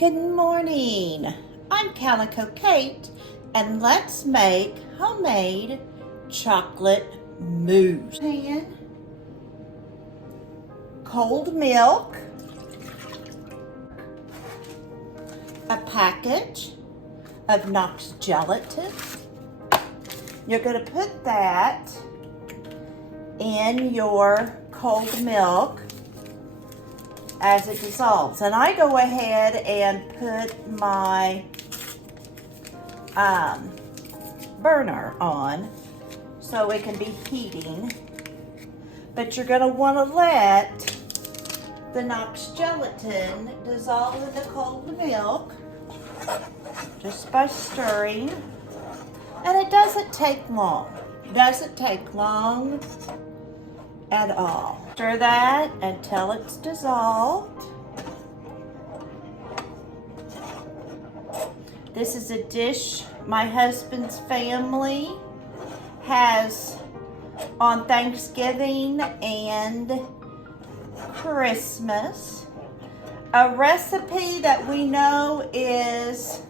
Good morning. I'm Calico Kate, and let's make homemade chocolate mousse. Pan, cold milk, a package of Knox Gelatin. You're going to put that in your cold milk as it dissolves. And I go ahead and put my burner on so it can be heating. But you're going to want to let the Knox Gelatin dissolve in the cold milk just by stirring. And it doesn't take long. It doesn't take long at all. Stir that until it's dissolved. This is a dish my husband's family has on Thanksgiving and Christmas. A recipe that we know is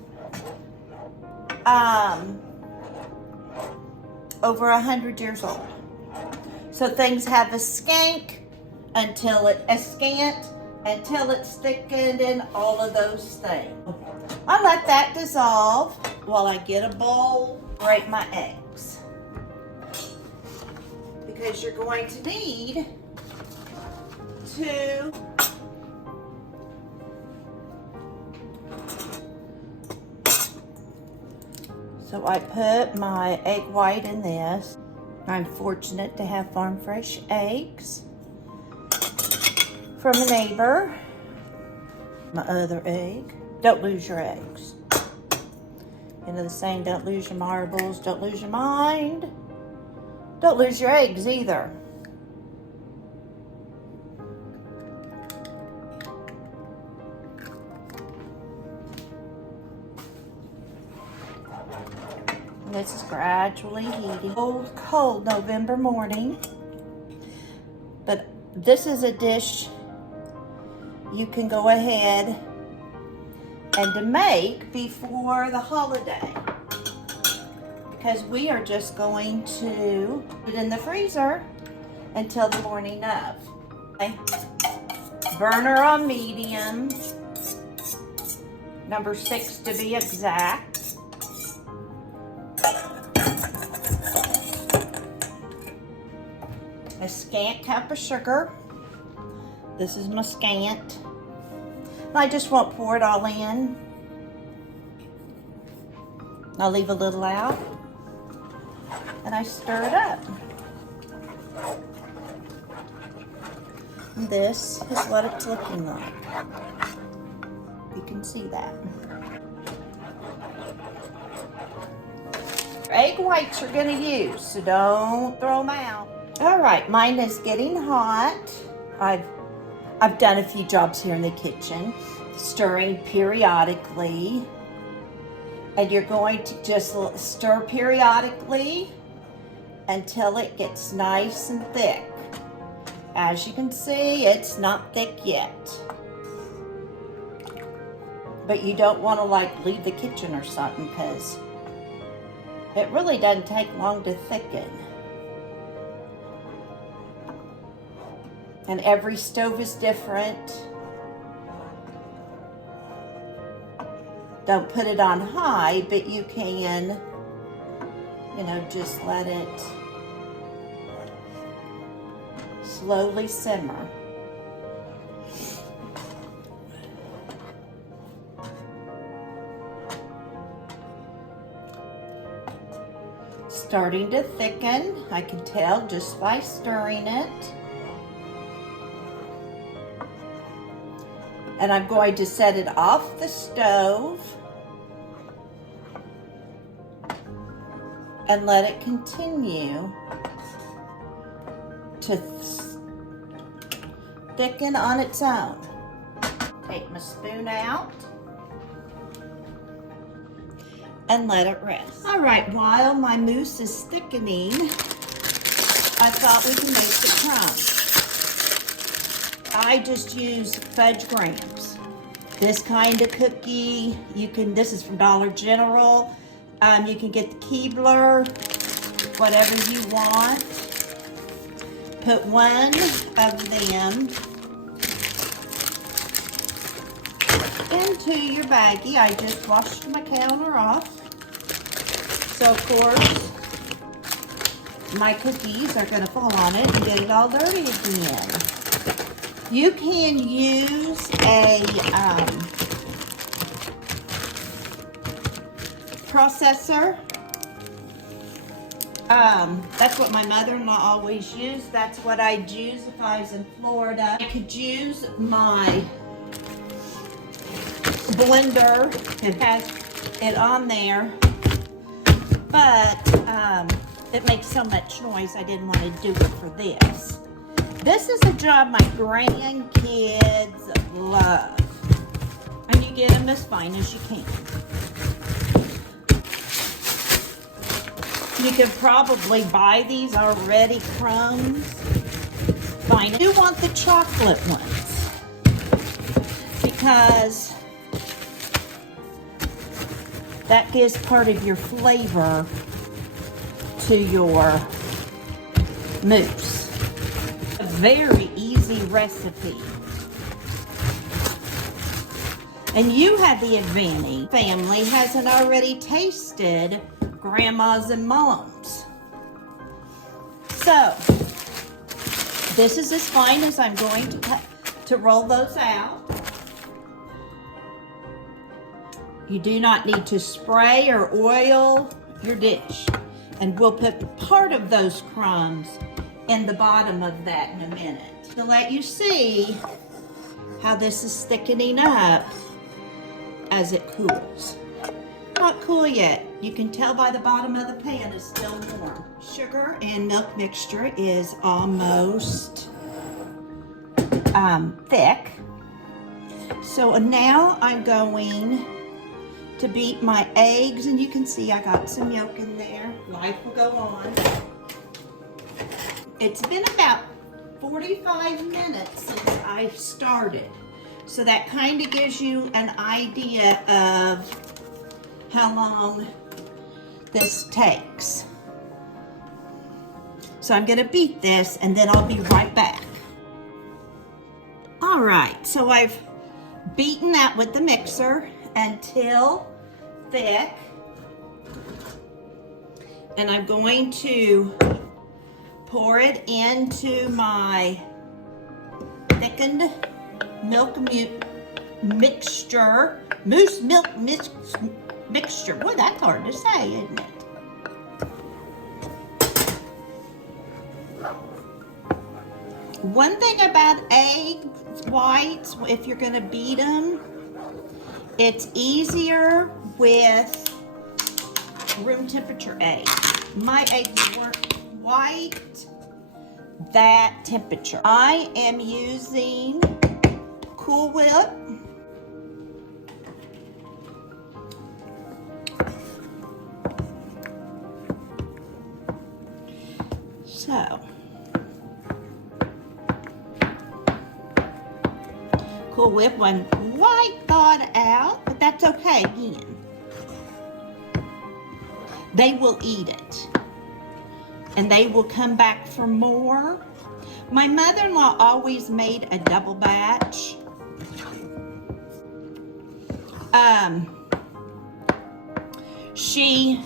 over 100 years old. So things have a scant until it's thickened and all of those things. I let that dissolve while I get a bowl, break my eggs. Because you're going to need to So I put my egg white in this. I'm fortunate to have farm fresh eggs from a neighbor. My other egg. Don't lose your eggs. You know the saying, don't lose your marbles, don't lose your mind. Don't lose your eggs either. This is gradually heating. Cold November morning. But this is a dish you can go ahead and to make before the holiday. Because we are just going to put it in the freezer until the morning of. Okay. Burner on medium. Number 6 to be exact. A scant cup of sugar. This is my scant. I just won't pour it all in. I'll leave a little out. And I stir it up. And this is what it's looking like. You can see that. Egg whites you're going to use, so don't throw them out. All right, mine is getting hot. I've done a few jobs here in the kitchen, stirring periodically. And you're going to just stir periodically until it gets nice and thick. As you can see, it's not thick yet. But you don't want to leave the kitchen or something because it really doesn't take long to thicken. And every stove is different. Don't put it on high, but you can, just let it slowly simmer. Starting to thicken, I can tell just by stirring it. And I'm going to set it off the stove and let it continue to thicken on its own. Take my spoon out and let it rest. All right, while my mousse is thickening, I thought we can make the crumbs. I just use fudge grams. this kind of cookie. This is from Dollar General. You can get the Keebler, whatever you want. Put one of them into your baggie. I just washed my counter off. So of course, my cookies are gonna fall on it and get it all dirty again. You can use a processor. That's what my mother-in-law always used. That's what I'd use if I was in Florida. I could use my blender. It has it on there, but it makes so much noise I didn't want to do it for this. This is a job my grandkids love, and you get them as fine as you can. You can probably buy these already crumbs. Fine. I do want the chocolate ones because that gives part of your flavor to your mousse. A very easy recipe. And you have the advantage. Family hasn't already tasted grandmas and moms. So, this is as fine as I'm going to roll those out. You do not need to spray or oil your dish. And we'll put part of those crumbs in the bottom of that in a minute to let you see how this is thickening up as it cools. Not cool yet. You can tell by the bottom of the pan is still warm. Sugar and milk mixture is almost thick. So now I'm going to beat my eggs, and you can see I got some yolk in there. Life will go on. It's been about 45 minutes since I started. So that kind of gives you an idea of how long this takes. So I'm gonna beat this and then I'll be right back. All right, so I've beaten that with the mixer until thick. And I'm going to pour it into my thickened milk mixture, mousse milk mixture. Boy, that's hard to say, isn't it? One thing about egg whites, if you're gonna beat them, it's easier with room temperature eggs. My eggs weren't quite that temperature. I am using Cool Whip. So, Cool Whip wasn't quite thawed out, but that's okay again. They will eat it, and they will come back for more. My mother-in-law always made a double batch. She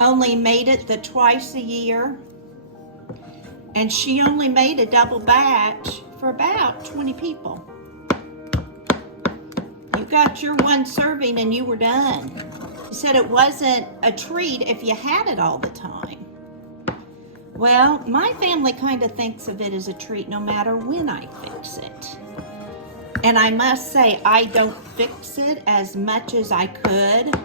only made it twice a year, and she only made a double batch for about 20 people. You got your one serving and you were done. She said it wasn't a treat if you had it all the time. Well, my family kind of thinks of it as a treat no matter when I fix it. And I must say, I don't fix it as much as I could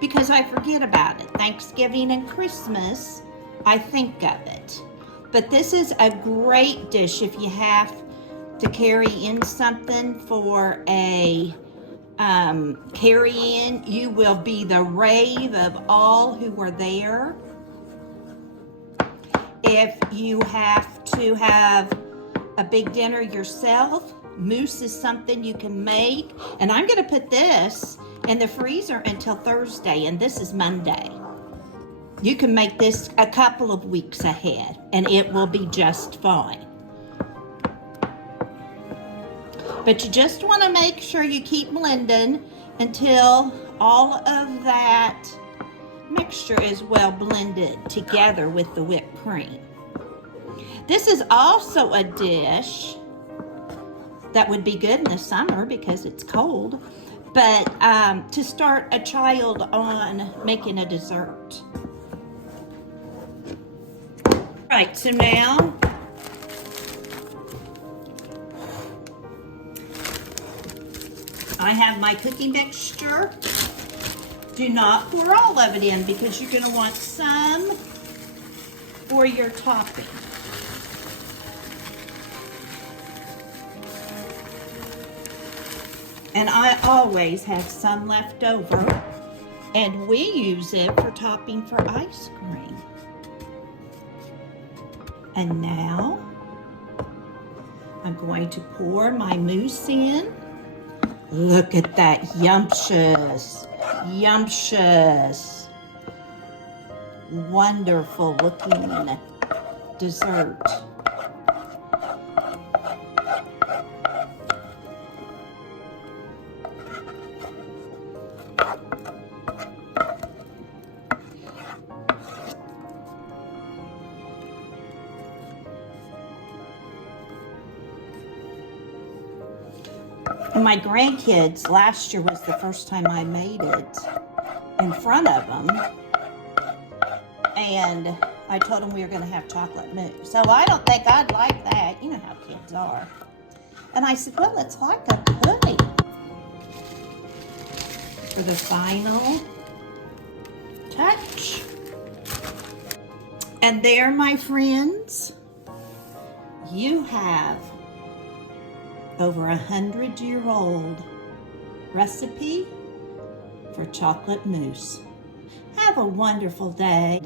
because I forget about it. Thanksgiving and Christmas, I think of it. But this is a great dish if you have to carry in something for a carry-in. You will be the rave of all who are there. If you have to have a big dinner yourself, Mousse is something you can make. And I'm gonna put this in the freezer until Thursday, and this is Monday. You can make this a couple of weeks ahead, and it will be just fine. But you just wanna make sure you keep blending until all of that mixture is well blended together with the whipped cream. This is also a dish that would be good in the summer because it's cold, but to start a child on making a dessert. Right, so now I have my cookie mixture. Do not pour all of it in because you're going to want some for your topping. And I always have some left over, and we use it for topping for ice cream. And now I'm going to pour my mousse in. Look at that, yumptious, yumptious, wonderful looking dessert. And my grandkids, last year was the first time I made it in front of them. And I told them we were going to have chocolate mousse. So I don't think I'd like that. You know how kids are. And I said, well, it's like a pudding. For the final touch. And there, my friends, you have over 100-year-old recipe for chocolate mousse. Have a wonderful day.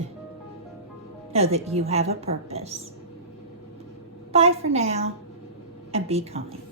Know that you have a purpose. Bye for now, and be kind.